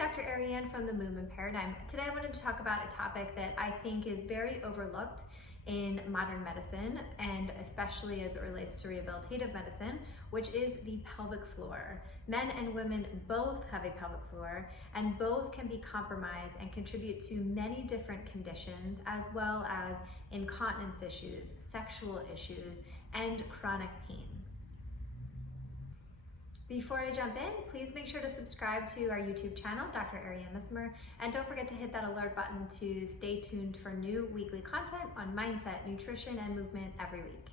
Dr. Ariane from the Movement Paradigm. Today I wanted to talk about a topic that I think is very overlooked in modern medicine, and especially as it relates to rehabilitative medicine, which is the pelvic floor. Men and women both have a pelvic floor, and both can be compromised and contribute to many different conditions, as well as incontinence issues, sexual issues, and chronic pain. Before I jump in, please make sure to subscribe to our YouTube channel, Dr. Ariane Missimer, and don't forget to hit that alert button to stay tuned for new weekly content on mindset, nutrition, and movement every week.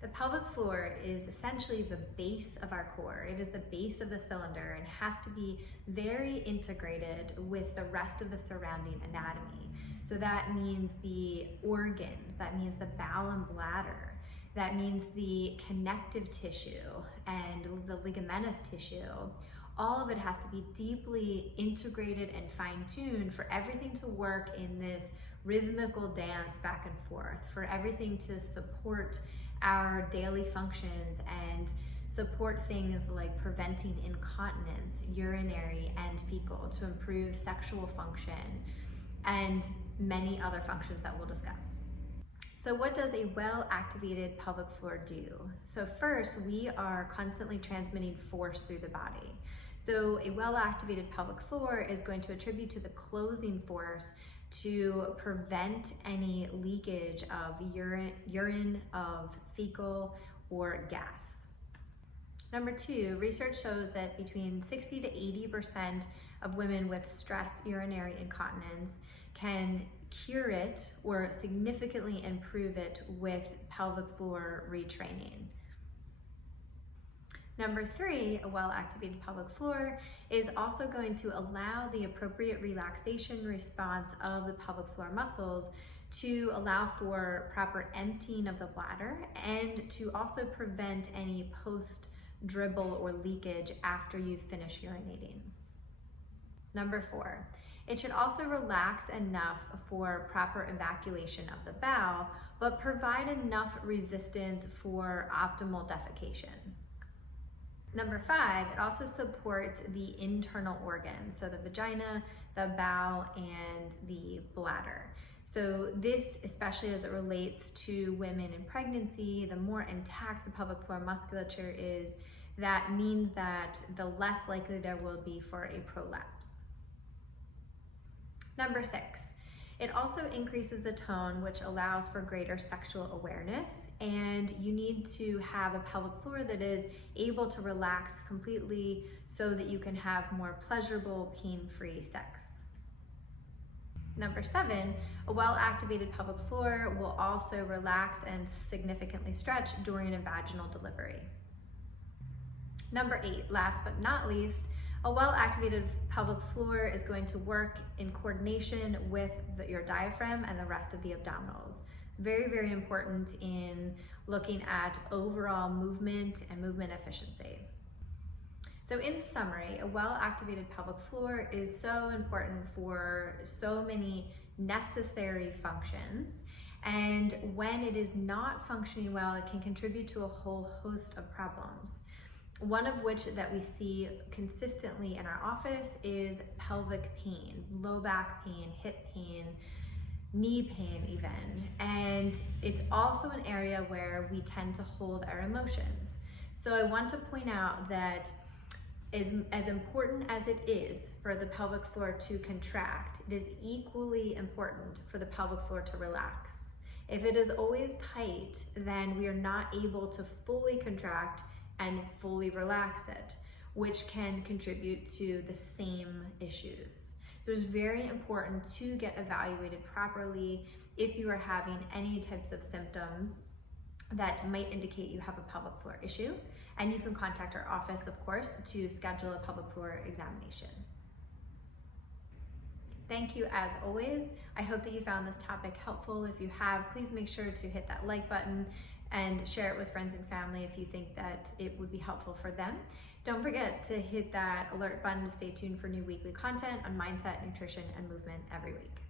The pelvic floor is essentially the base of our core. It is the base of the cylinder and has to be very integrated with the rest of the surrounding anatomy. So that means the organs, that means the bowel and bladder, that means the connective tissue and the ligamentous tissue. All of it has to be deeply integrated and fine-tuned for everything to work in this rhythmical dance back and forth, for everything to support our daily functions and support things like preventing incontinence, urinary and fecal, to improve sexual function, and many other functions that we'll discuss. So what does a well-activated pelvic floor do? So first, we are constantly transmitting force through the body. So a well-activated pelvic floor is going to attribute to the closing force to prevent any leakage of urine, of fecal, or gas. Number two, research shows that between 60 to 80% of women with stress urinary incontinence can cure it or significantly improve it with pelvic floor retraining. Number three, a well-activated pelvic floor is also going to allow the appropriate relaxation response of the pelvic floor muscles to allow for proper emptying of the bladder and to also prevent any post-dribble or leakage after you've finished urinating. Number four, it should also relax enough for proper evacuation of the bowel, but provide enough resistance for optimal defecation. Number five, it also supports the internal organs, so the vagina, the bowel, and the bladder. So this, especially as it relates to women in pregnancy, the more intact the pelvic floor musculature is, that means that the less likely there will be for a prolapse. Number six, it also increases the tone, which allows for greater sexual awareness, and you need to have a pelvic floor that is able to relax completely so that you can have more pleasurable, pain-free sex. Number seven, a well-activated pelvic floor will also relax and significantly stretch during a vaginal delivery. Number eight, last but not least, a well-activated pelvic floor is going to work in coordination with your diaphragm and the rest of the abdominals. Very, very important in looking at overall movement and movement efficiency. So in summary, a well-activated pelvic floor is so important for so many necessary functions. And when it is not functioning well, it can contribute to a whole host of problems. One of which that we see consistently in our office is pelvic pain, low back pain, hip pain, knee pain even. And it's also an area where we tend to hold our emotions. So I want to point out that as important as it is for the pelvic floor to contract, it is equally important for the pelvic floor to relax. If it is always tight, then we are not able to fully contract and fully relax it, which can contribute to the same issues. So it's very important to get evaluated properly if you are having any types of symptoms that might indicate you have a pelvic floor issue. And you can contact our office, of course, to schedule a pelvic floor examination. Thank you as always. I hope that you found this topic helpful. If you have, please make sure to hit that like button and share it with friends and family if you think that it would be helpful for them. Don't forget to hit that alert button to stay tuned for new weekly content on mindset, nutrition, and movement every week.